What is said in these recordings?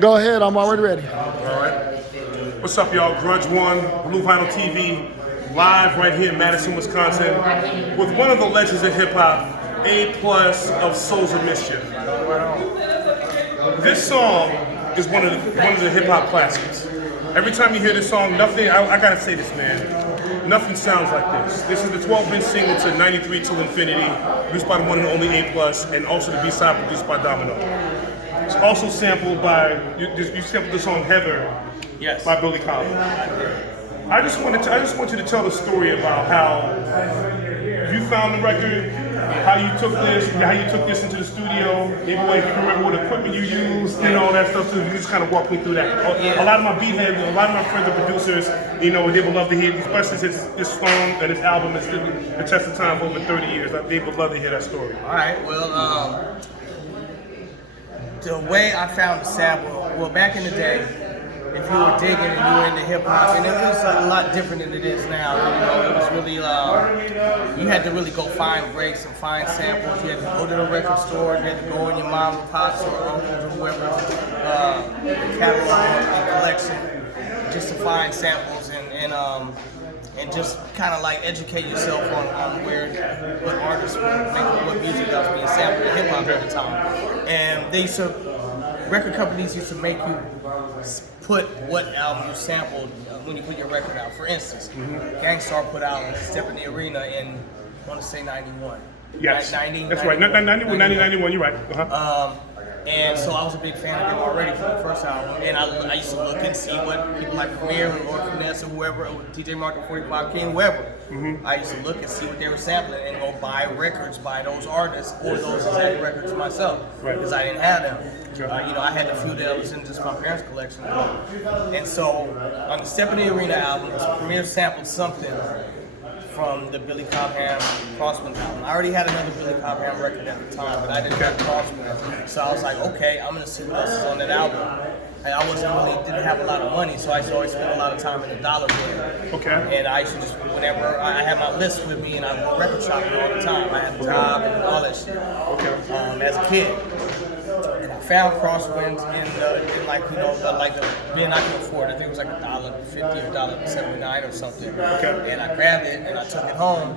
Go ahead, I'm already ready. All right. What's up, y'all? Grudge One, Blue Vinyl TV, live right here in Madison, Wisconsin, with one of the legends of hip hop, A+ of Souls of Mischief. This song is one of the hip hop classics. Every time you hear this song, nothing. I gotta say this, man. Nothing sounds like this. This is the 12-inch single to 93 Till Infinity, produced by the one and only A+, and also the B-side produced by Domino. It's also sampled by, you sampled the song Heather, yes, by Billy Collins. I just want you to tell the story about how you found the record, how you took this into the studio, maybe if you remember what equipment you used, and all that stuff. So you just kind of walk me through that. A lot of my beatheads, a lot of my friends and producers, they would love to hear, especially since this song and this album has stood the test of time for over 30 years. They would love to hear that story. All right. Well, the way I found the sample, well, back in the day, if you were digging and you were into hip hop, and it was a lot different than it is now. It was really, you had to really go find breaks and find samples. You had to go to the record store, you had to go in your mom and pop's or uncles or whoever's catalog and collection just to find samples and just kind of like educate yourself on what artists were making, what music that was being sampled in hip hop at the time. And record companies used to make you put what album you sampled when you put your record out. For instance, Gangstar put out Step in the Arena in, I want to say 91. Yes, 90, that's right. 91, you're right. And so I was a big fan of them already from the first album, and I used to look and see what people like Premier or Finesse or whoever, or TJ Martin 45 King, whoever, I used to look and see what they were sampling and go buy records by those artists or those exact records myself, because I didn't have them. I had a few that was in just my parents' collection. And so on the Step in the Arena album, Premier sampled something from the Billy Cobham Crosswinds album. I already had another Billy Cobham record at the time, but I didn't have Crosswinds. So I was like, okay, I'm gonna see what else is on that album. And I didn't have a lot of money, so I used to always spend a lot of time in the dollar bin. Okay. And I used to just, whenever I had my list with me, and I would go record shopping all the time. I had a job and all that shit. As a kid. And I found Crosswinds in like the bin I could afford. I think it was like $1.50 or $1.79 or something. Okay. And I grabbed it and I took it home,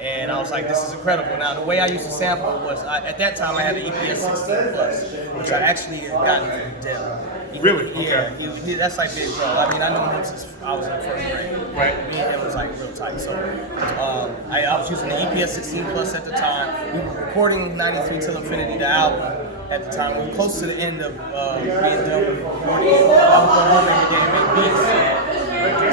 and I was like, this is incredible. Now the way I used to sample was, at that time I had the EPS 16 Plus, which I actually had gotten from Dell. Really? Yeah, Okay. that's like big bro. I mean, I knew him since I was in the first grade. Right. Me and him was like real tight. So I was using the EPS 16 Plus at the time. We were recording 93 Till Infinity, the album. At the time, we were close to the end of being done with recording. I was going home every day and make beats.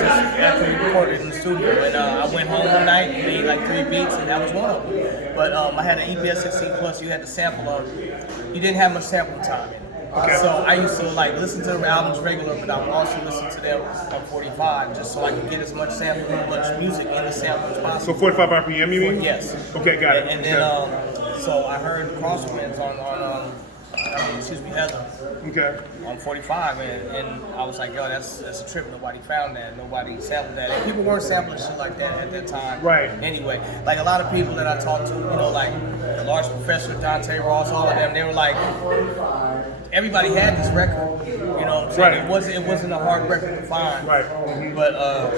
Just after we recorded in the studio. And I went home one night and made like 3 beats, and that was one of them. But I had an EPS 16 Plus. You had to sample on. You didn't have much sampling time in it. Okay. So I used to listen to the albums regular, but I would also listen to them on 45 just so I could get as much sample, as much music in the sample as possible. So 45 RPM, you mean? Yes. Okay, got it. And then so I heard Crosswinds on Heather. Okay. On 45, and I was like, yo, that's a trip. Nobody found that. Nobody sampled that. And people weren't sampling shit like that at that time. Right. Anyway, like a lot of people that I talked to, like the Large Professor, Dante Ross, all of them, they were like, everybody had this record. You know what I'm saying? Right. It wasn't a hard record to find. Right. But I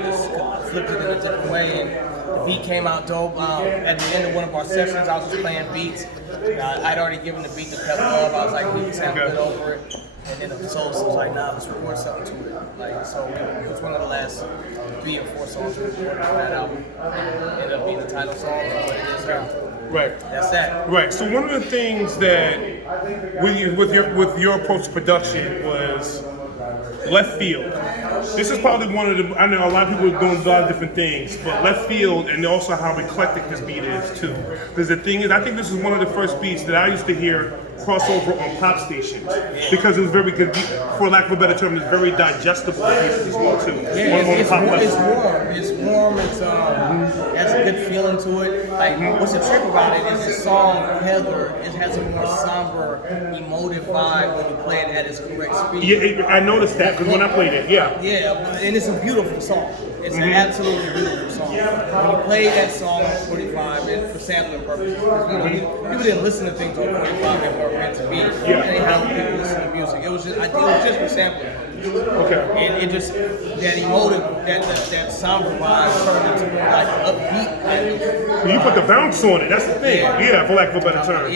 just flipped it in a different way, and the beat came out dope. At the end of one of our sessions, I was just playing beats. I'd already given the beat to Pep Love. I was like, we can sample it over it. And then the Souls was like, nah, let's record something to it. So it was one of the last 3 or 4 songs we recorded for that album. It ended up being the title song of what it is now. Right. That's that. Right. So one of the things that with your approach to production was left field. This is probably one of the, I know a lot of people are doing a lot of different things, but left field and also how eclectic this beat is too. Because the thing is, I think this is one of the first beats that I used to hear crossover on pop stations because it was very good, for lack of a better term, it's very digestible pieces as well too. Yeah, it's warm. It has a good feeling to it. Like what's the trick about it is the song Heather. It has a more somber, emotive vibe when you play it at its correct speed. Yeah, I noticed that because when I played it, yeah. Yeah, and it's a beautiful song. It's an absolutely beautiful song. when you play that song on 45, it's for sampling purposes. Because people didn't listen to things on 45 that weren't meant to be. Yeah. And how people listen to music. It was just for sampling. Okay. And it just that emotive, that somber vibe turned into like upbeat kind of. You put the bounce on it. That's the thing. Yeah, for lack of a better term.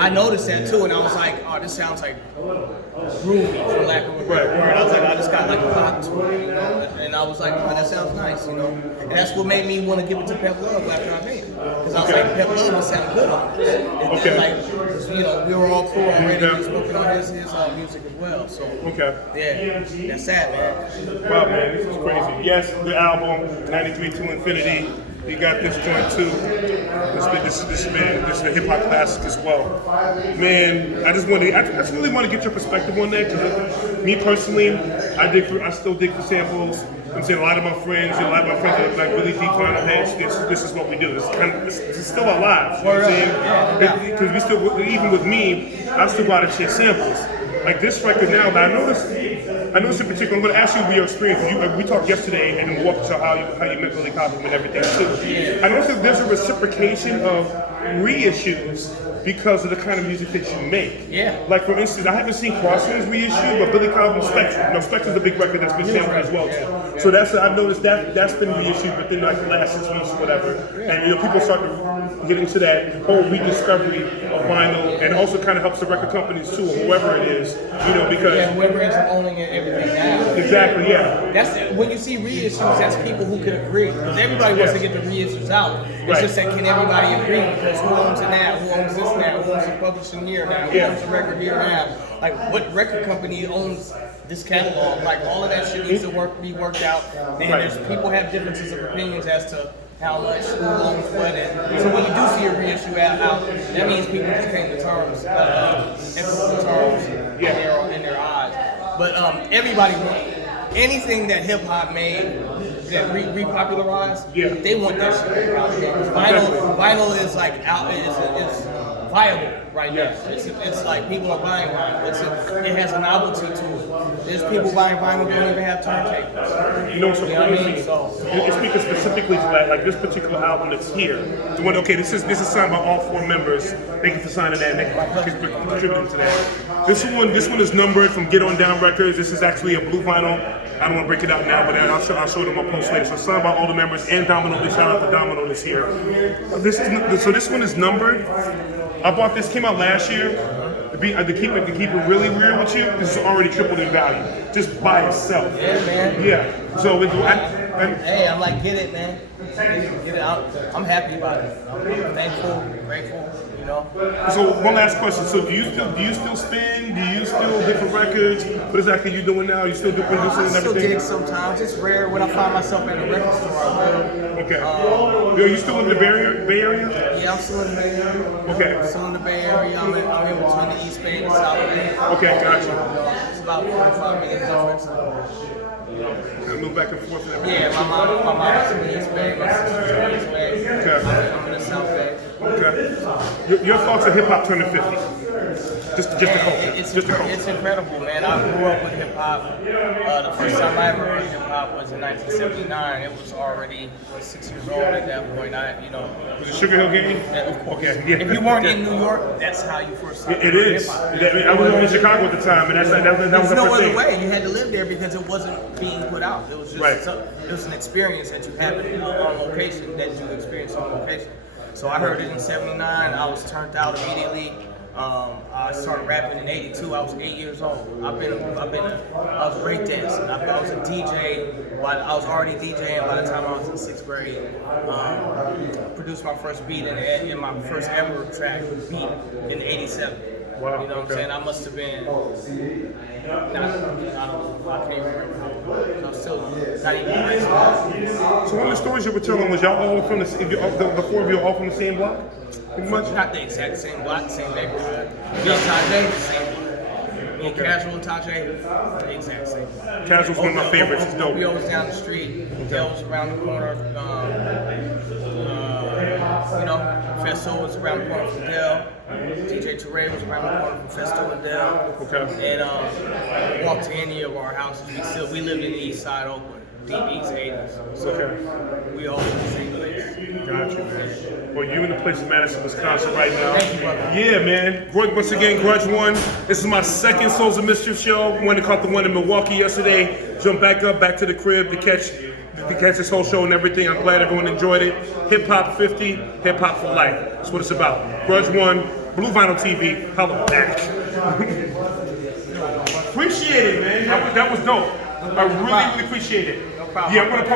I noticed that too, and I was like, oh, this sounds like groovy, for lack of a better word. I was like, I just got like a pop to it, you know? And I was like, oh, that sounds nice, you know? And that's what made me want to give it to Pep Love after I made it. Because I was like, Pep Love would sound good on this. And then, like, you know, we were all cool already. He was working on his music as well. So, yeah, that's sad, man. Wow, man, this is crazy. Yes, the album, 93 to Infinity. You got this joint too. This is a hip hop classic as well. Man, I just really want to get your perspective on that, because me personally, I still dig for samples. I'm saying a lot of my friends are like really deep vinyl heads. This is what we do. It's still our lives. You know what I'm saying? Because we still, even with me, I still gotta chase samples. Like this record now, I know this in particular. I'm going to ask you your experience. We talked yesterday and walked to how you met Billy Cobham and everything too. I noticed that there's a reciprocation of reissues because of the kind of music that you make. Yeah. Like for instance, I haven't seen Crossroads reissue, but Billy Cobham's Spectre. Spectre's a big record that's been sampled as well too. So I've noticed that's been reissued, but then like the last 6 weeks or whatever, and people start to get into that whole rediscovery of vinyl, and also kind of helps the record companies too, or whoever it is, because whoever is owning it, everything now. Exactly, yeah. That's when you see reissues. That's people who can agree, because everybody wants to get the reissues out. It's just that can everybody agree? Because who owns it now? Who owns this now? Who owns the publishing here now? Who owns the record here now? Like what record company owns this catalog? Like all of that shit needs to be worked out. And people have differences of opinions as to how much, who owns what, and so when you do see a reissue out, that means people just came to terms, equitable terms in their eyes. But everybody wants anything that hip hop made that repopularized. They want that shit out there. Vinyl is like it's viable right now. It's like people are buying vinyl. It has a novelty to it. There's people buying vinyl who don't even have turntables. You know what's so crazy? It's speaking specifically to that, like this particular album that's here. The one, this is signed by all 4 members. Thank you for signing that. Thank you for contributing to that. This one is numbered from Get On Down Records. This is actually a blue vinyl. I don't want to break it out now, but I'll show them a post later. So signed by all the members and Domino. Shout out to Domino that's here. This one is numbered. I bought this, came out last year. To keep it really real with you, this is already tripled in value, just by itself. Yeah, man. Yeah. So I'm like, get it, man. Get it out. I'm happy about it. I'm thankful, grateful. You know. So one last question. So do you still spin? Do you still different records? What exactly you doing now? You still do producing and everything? I still dig sometimes. It's rare when I find myself at a record store. I will. Okay. Are you still in the Bay Area? Yeah, I'm still in the Bay Area. Okay. I'm still in the Bay Area. I'm in between the East Bay and the South Bay. Okay, gotcha. It's about 45 minutes difference. I move back and forth. Yeah, my mom's in the East Bay. My sister's in the East Bay. Okay. I'm in the South Bay. Okay. Your thoughts on hip hop turning 50? Just the culture. It's incredible, man. I grew up with hip hop. The first time I ever heard hip hop was in 1979. It was already 6 years old at that point. Was it Sugar Hill Gang? Of course. Okay. Yeah. If you weren't in New York, that's how you first started. It is. I was in Chicago at the time, and that was the first thing. There's no other way. You had to live there because it wasn't being put out. It was just it was an experience that you had on location, that you experienced on location. So I heard it in '79. I was turned out immediately. I started rapping in '82. I was 8 years old. I was breakdancing. I was a DJ. I was already DJing by the time I was in 6th grade. Produced my first beat in my first ever track beat in '87. Wow. You know what I'm saying? I must have been. I can't even remember how old I was. I was still not even high school. So one of the stories you were telling was y'all all from the 4 of you all from the same block? Pretty much? Not the exact same block, same neighborhood. Me and Tajay, same block. Me and Casual and Tajay, the exact same block. Casual's one of my favorites. It's dope. We always down the street. Dell was around the corner. Festo was around the corner from Dell. DJ Teray was around the corner from Festo and Dell. Okay. And walked to any of our houses. We lived in the East Side Oakland. DB's 80s. So Okay. we all in the same place. Gotcha, man. Well, you in the place of Madison, Wisconsin right now. Thank you, brother. Yeah, man. Once again, Grudge One. This is my second Souls of Mischief show. Went and caught the one in Milwaukee yesterday. Jumped back to the crib to catch this whole show and everything. I'm glad everyone enjoyed it. Hip Hop 50, Hip Hop for Life. That's what it's about. Grudge One, Blue Vinyl TV, holla back. Appreciate it, man. That was dope. I really appreciate it. No problem. Yeah, I'm gonna